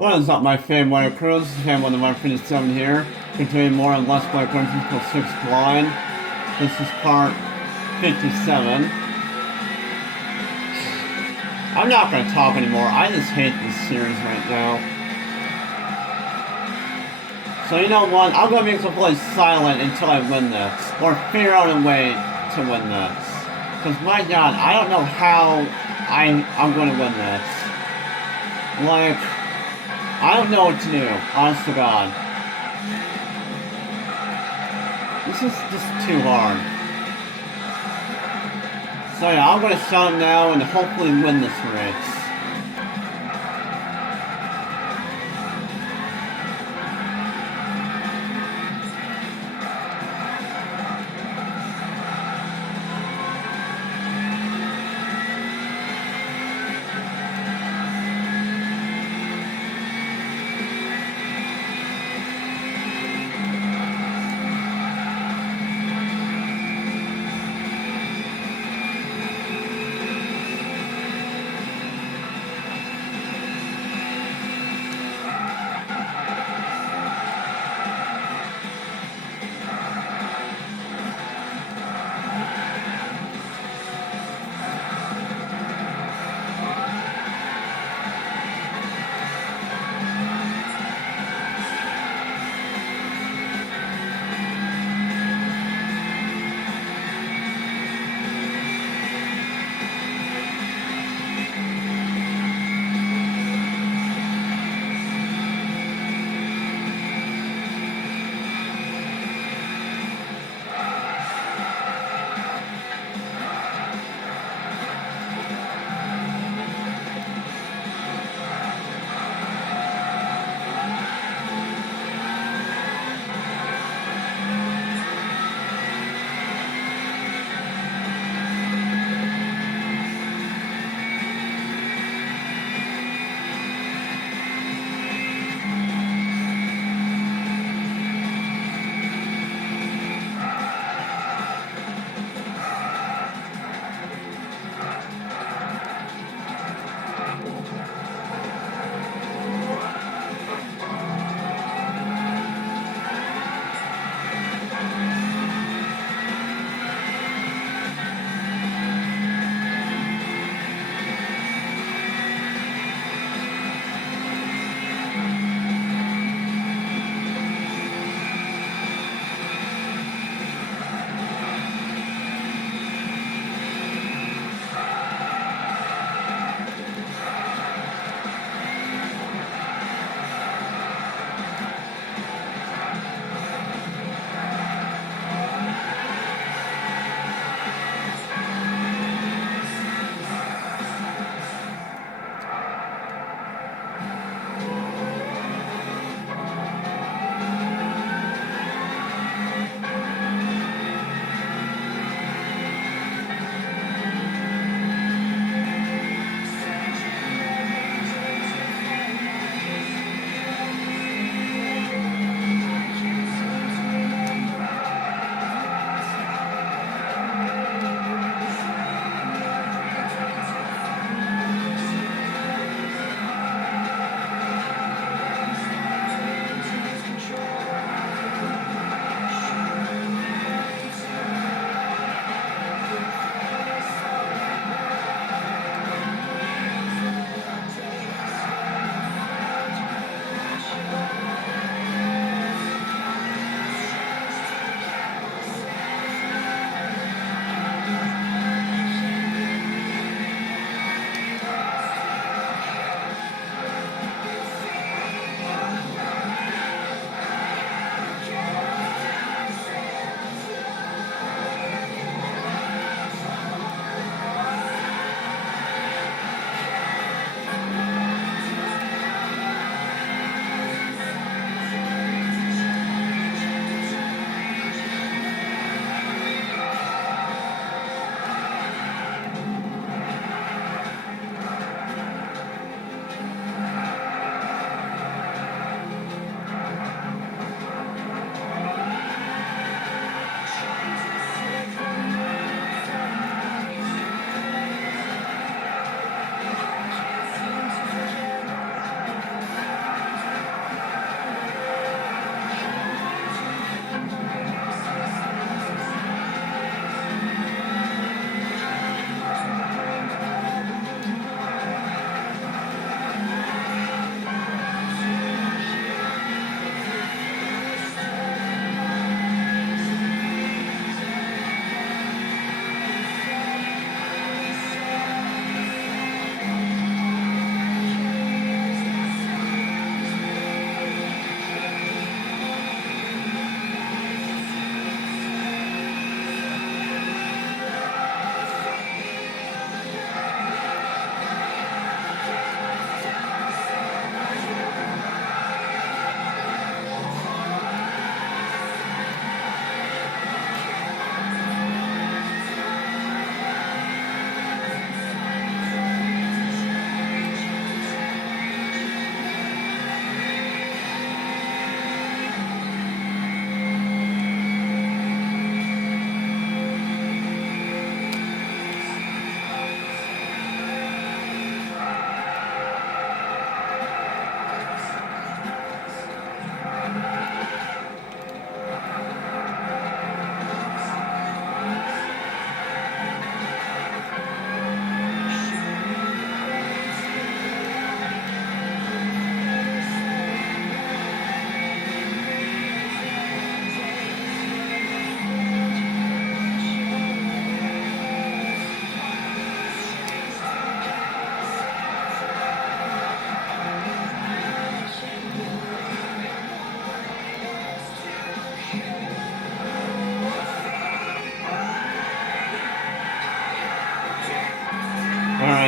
What is up, my Fanboy crew? This is Fanboy number 57 here, continuing more on Let's Play Gran Turismo 6 Blind. This is part 57. I'm not going to talk anymore, I just hate this series right now. So you know what, I'm going to be completely silent until I win this, or figure out a way to win this. Because my god, I don't know how I'm going to win this. Like, I don't know what to do, honest to God. This is just too hard. So yeah, I'm gonna shut him now and hopefully win this race.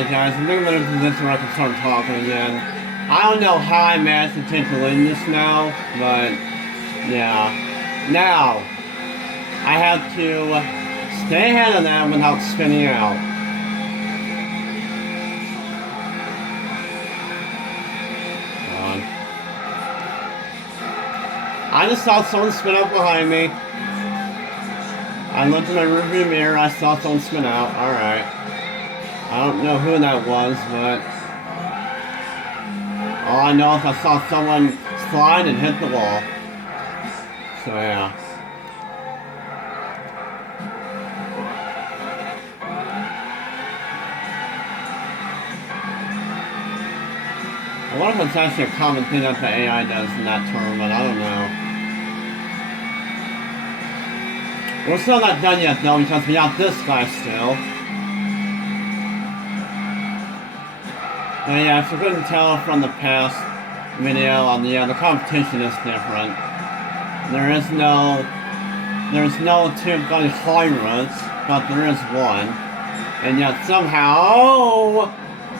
Alright guys, I'm in a position where I can start talking again. I don't know how I managed to take the lead in this now, but yeah. Now, I have to stay ahead of them without spinning out. I just saw someone spin out behind me. I looked in my rearview mirror, I saw someone spin out. Alright. I don't know who that was, but all I know is I saw someone slide and hit the wall. So yeah. I wonder if it's actually a common thing that the AI does in that tournament. I don't know. We're still not done yet though, because we got this guy still. But yeah, if you couldn't tell from the past video, the competition is different. There's no two bloody hybrids, but there is one. And yet somehow,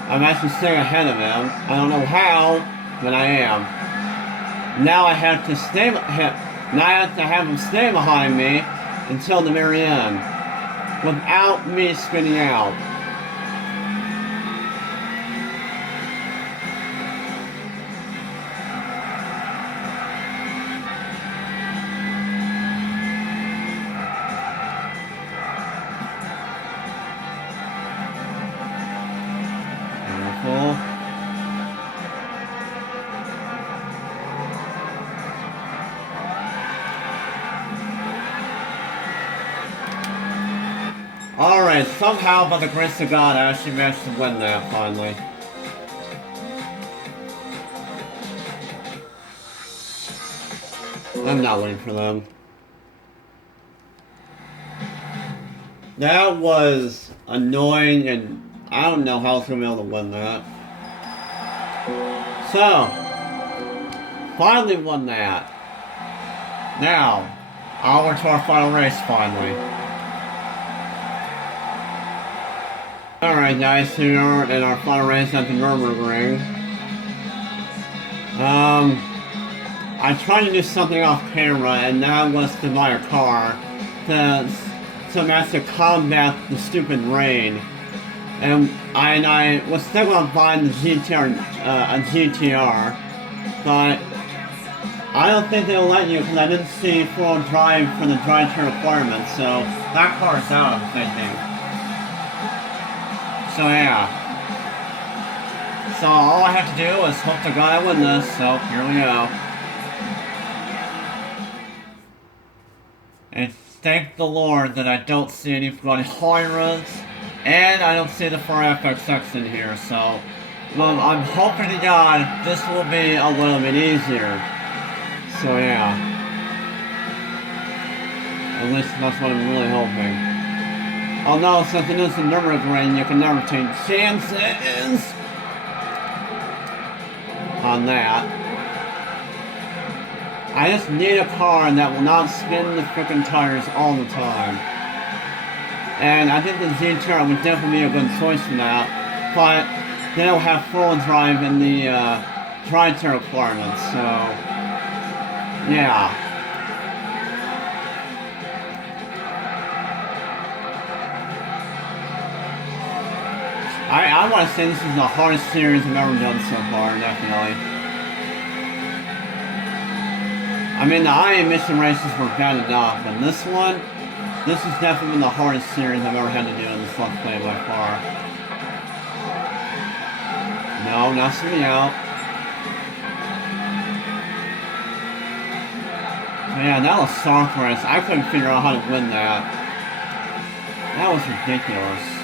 I'm actually staying ahead of him. I don't know how, but I am. Now I have to have him stay behind me until the very end, without me spinning out. Alright, somehow, by the grace of God, I actually managed to win that, finally. I'm not waiting for them. That was annoying, and I don't know how I was going to be able to win that. So, finally won that. Now, onward to our final race, finally. Alright guys, here we are in our final race at the Nürburgring. I tried to do something off camera, and that was to buy a car to match to combat the stupid rain. And I was thinking of buying the GTR, a GTR, but I don't think they'll let you because I didn't see full drive for the drive-thru requirements, so that car's out, I'm thinking. So yeah. So all I have to do is hope to God I win this, so here we go. And thank the Lord that I don't see any bloody hybrids, and I don't see the 4FXX in here, so I'm hoping to God this will be a little bit easier. So yeah. At least that's what I'm really hoping. Oh no, since it is a Nürburgring, you can never take chances on that. I just need a car that will not spin the frickin' tires all the time. And I think the GTR would definitely be a good choice for that, but they don't have full drive in the drive-thru requirements, so yeah. I want to say this is the hardest series I've ever done so far, definitely. I mean, the IA mission races were bad enough, but this one, this has definitely been the hardest series I've ever had to do in this Let's Play by far. No, not me out. Man, that was soft race. I couldn't figure out how to win that. That was ridiculous.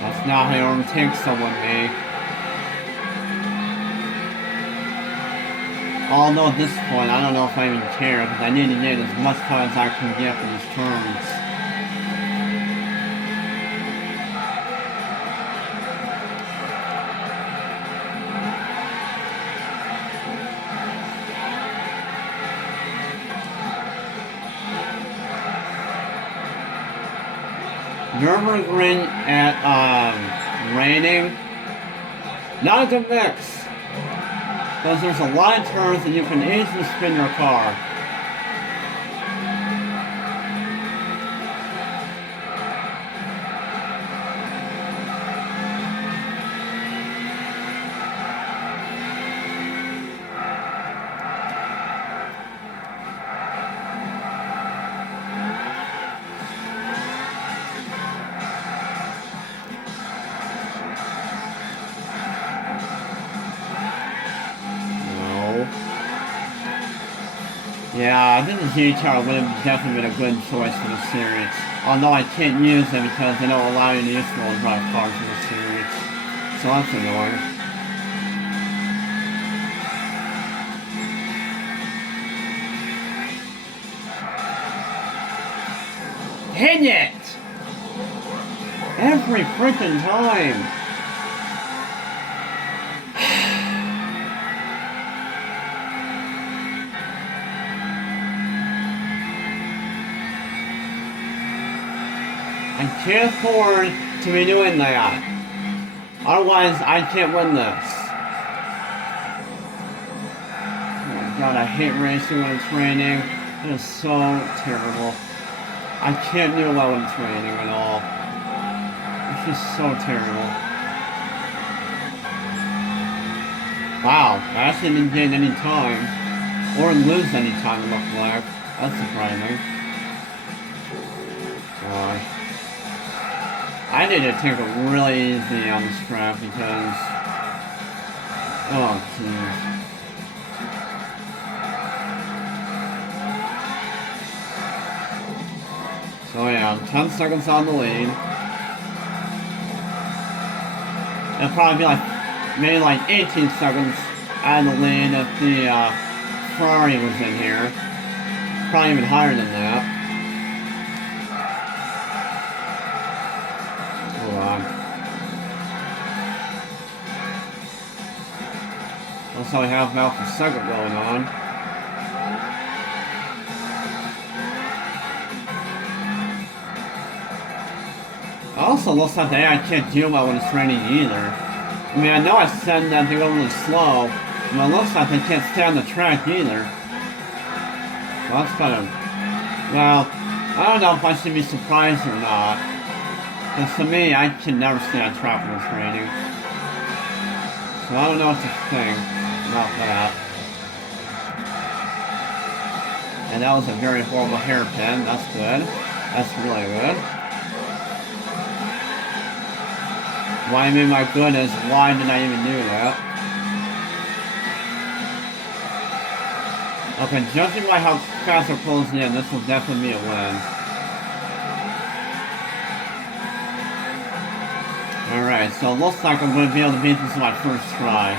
That's not how you overtake someone, me. Although at this point, I don't know if I even care, because I need to get as much time as I can get for these turns. Nürburgring at raining, not a good mix. Because there's a lot of turns and you can easily spin your car. Yeah, I think the GTR would have definitely been a good choice for the series. Although I can't use it because they don't allow you to use full drive cars in the series. So that's annoying. Hit it! Every freaking time! I can't afford to be doing that. Otherwise, I can't win this. Oh my god, I hate racing when it's raining. It is so terrible. I can't do well when it's raining at all. It's just so terrible. Wow, I actually didn't gain any time. Or lose any time, it looked like. That's surprising. Gosh. I need to take it really easy on this track because... Oh, jeez. So yeah, I'm 10 seconds on the lead. It'll probably be like, maybe like 18 seconds out of the lead if the Ferrari was in here. Probably even higher than that. Also, I have now for second going on. Also, looks like the AI can't do well when it's raining either. I mean, I know I said that they're going really slow, but it looks like they can't stay on the track either. Well, that's kind of... Well, I don't know if I should be surprised or not. Because to me, I can never stay on track when it's raining. So I don't know what to think about that. And that was a very horrible hairpin. That's good. That's really good. What I mean by good is, why did I even do that? Okay, judging by how fast we're closing in, this will definitely be a win. Alright, so it looks like I'm going to be able to beat this on my first try.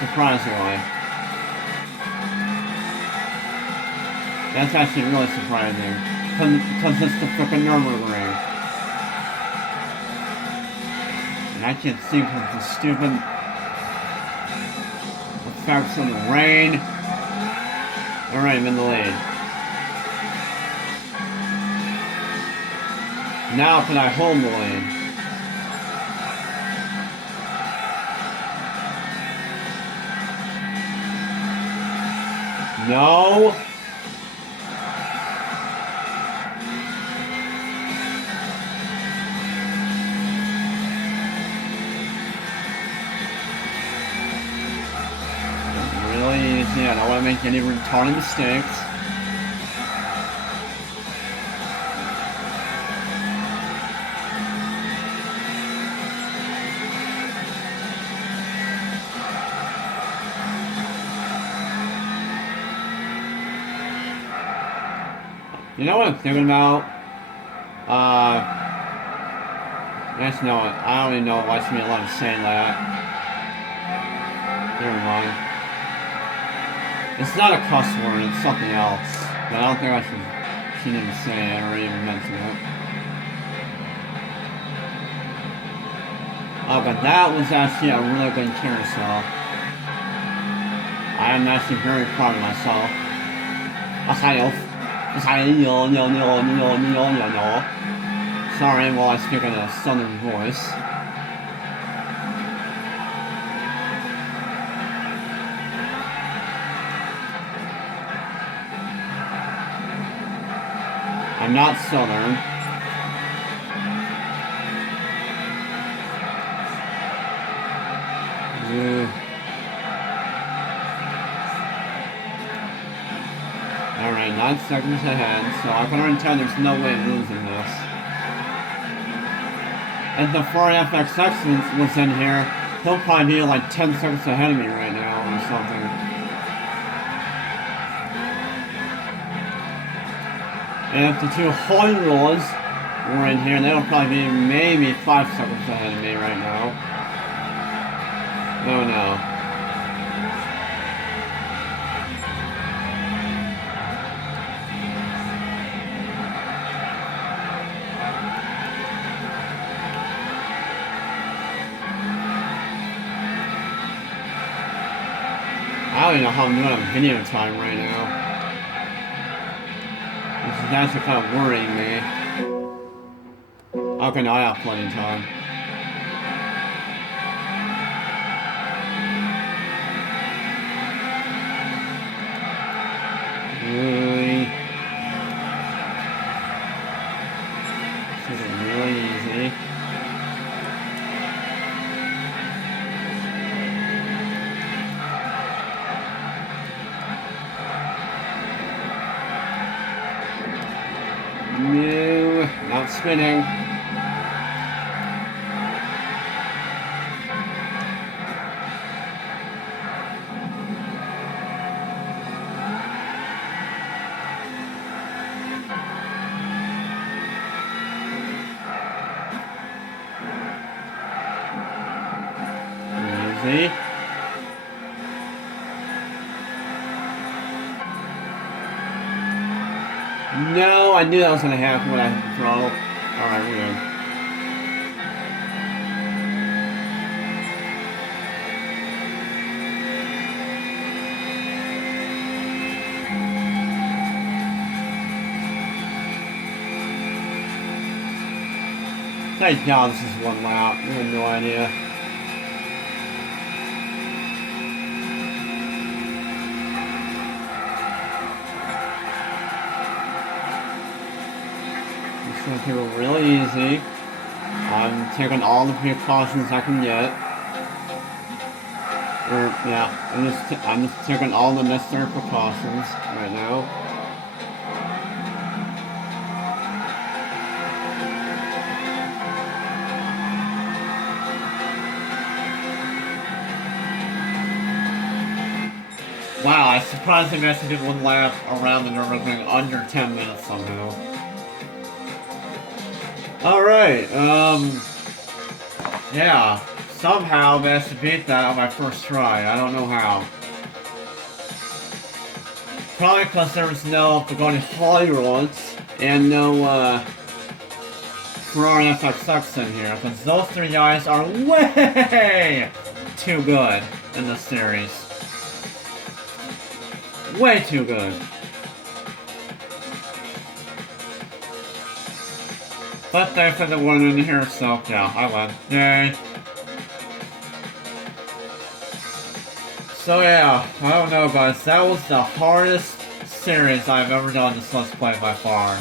Surprisingly. That's actually really surprising. Because it's the frickin' Nürburgring. And I can't see because the stupid effects of the rain. Alright, I'm in the lead. Now can I hold the lead? No. Really easy. I don't want to make any retarded mistakes. You know what I'm thinking about? Actually, no, I don't even know if I should be allowed to say that. Never mind. It's not a cuss word, it's something else. But I don't think I should even say it or even mention it. Oh, but that was actually a really good carousel. I am actually very proud of myself. Sorry while I speak in a southern voice. I'm not southern. Alright, 9 seconds ahead, so I can already tell there's no way of losing this. If the 4FXX was in here, he'll probably be like 10 seconds ahead of me right now or something. And if the two Hoyros were in here, they'll probably be maybe 5 seconds ahead of me right now. Oh no. I don't even know how I'm doing on video time right now. This is actually kind of worrying me. Okay, no, I have plenty of time. Really? This is really easy. No, not spinning. Easy. No, I knew that was going to happen when I hit the throttle. Alright, we're good. Thank God this is one lap. I have no idea. It's going to keep it really easy. I'm taking all the precautions I can get. Yeah, I'm just taking all the necessary precautions right now. Wow, I surprisingly managed to get one lap around the Nürburgring under 10 minutes somehow. Alright, yeah, somehow managed to beat that on my first try. I don't know how. Probably because there was no Pagani Holyroids and no, Ferrari FXX in here, because those three guys are way too good in this series. Way too good. But they said the one in here, so yeah, I won. Yay. So yeah, I don't know guys, that was the hardest series I've ever done this Let's Play by far.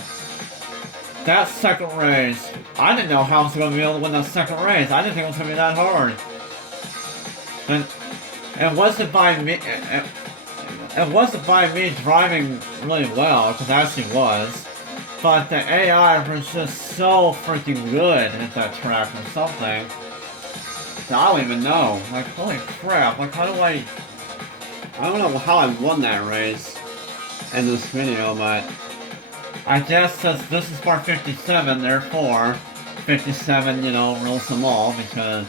That second race, I didn't know how I was going to be able to win that second race. I didn't think it was going to be that hard. And it wasn't by me. It wasn't by me driving really well, because it actually was. But the AI was just so freaking good at that track or something. I don't even know. Like, holy crap. Like, how do I don't know how I won that race in this video, but I guess since this is part 57, therefore 57, you know, rules them all, because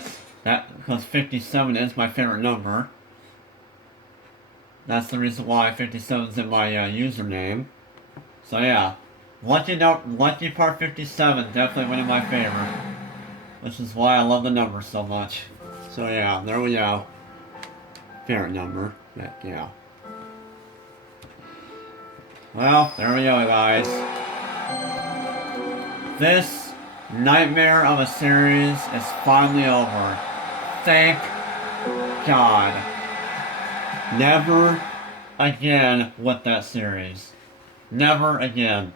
57 is my favorite number. That's the reason why 57 is in my username. So yeah, lucky part 57 definitely went in my favor, which is why I love the number so much. So yeah, there we go. Favorite number, but yeah. Well, there we go, guys. This nightmare of a series is finally over. Thank God. Never again with that series. Never again.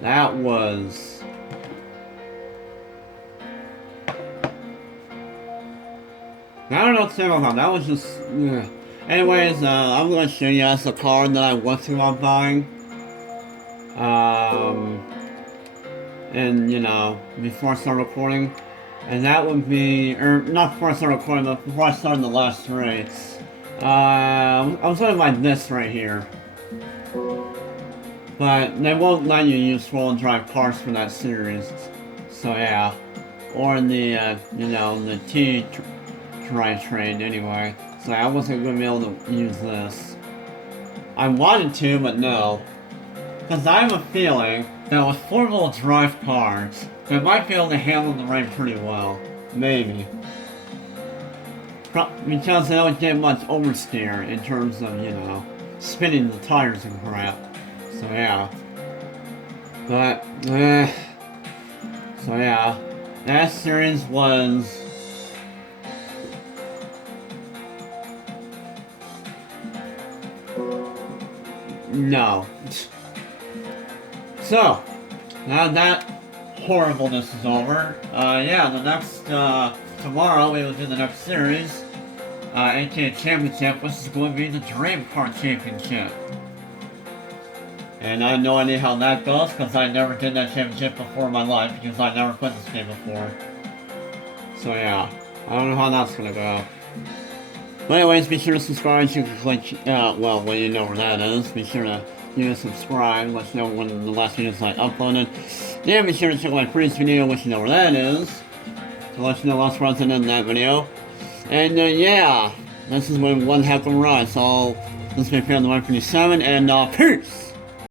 That was... I don't know what to say about that. That was just... Ugh. Anyways, I'm going to show you guys the car that I was thinking about buying. And, you know, before I start recording. And that would be... Or, not before I start recording, but before I start the last three. I was going to buy this right here. But they won't let you use four-wheel drive cars for that series. So yeah. Or the, you know, the T drivetrain anyway. So I wasn't going to be able to use this. I wanted to, but no. Because I have a feeling that with four-wheel drive cars, they might be able to handle the rain pretty well. Maybe. Because they don't get much oversteer in terms of, you know, spinning the tires and crap. So yeah. But, so yeah. That series was... No. So, now that horribleness is over, yeah, the next, tomorrow we will do the next series, aka Championship, which is going to be the Dream Car Championship. And I have no idea how that goes, because I never did that championship before in my life, because I never played this game before. So yeah, I don't know how that's gonna go. But anyways, be sure to subscribe, you can click, well, you know where that is. Be sure to, you know, subscribe, let you know when the last videos I uploaded. Then be sure to check my previous video, let you know where that is. To let you know what's present in that video. And, yeah, this has been one heck of a ride, so this has been Fan the 157, and, peace!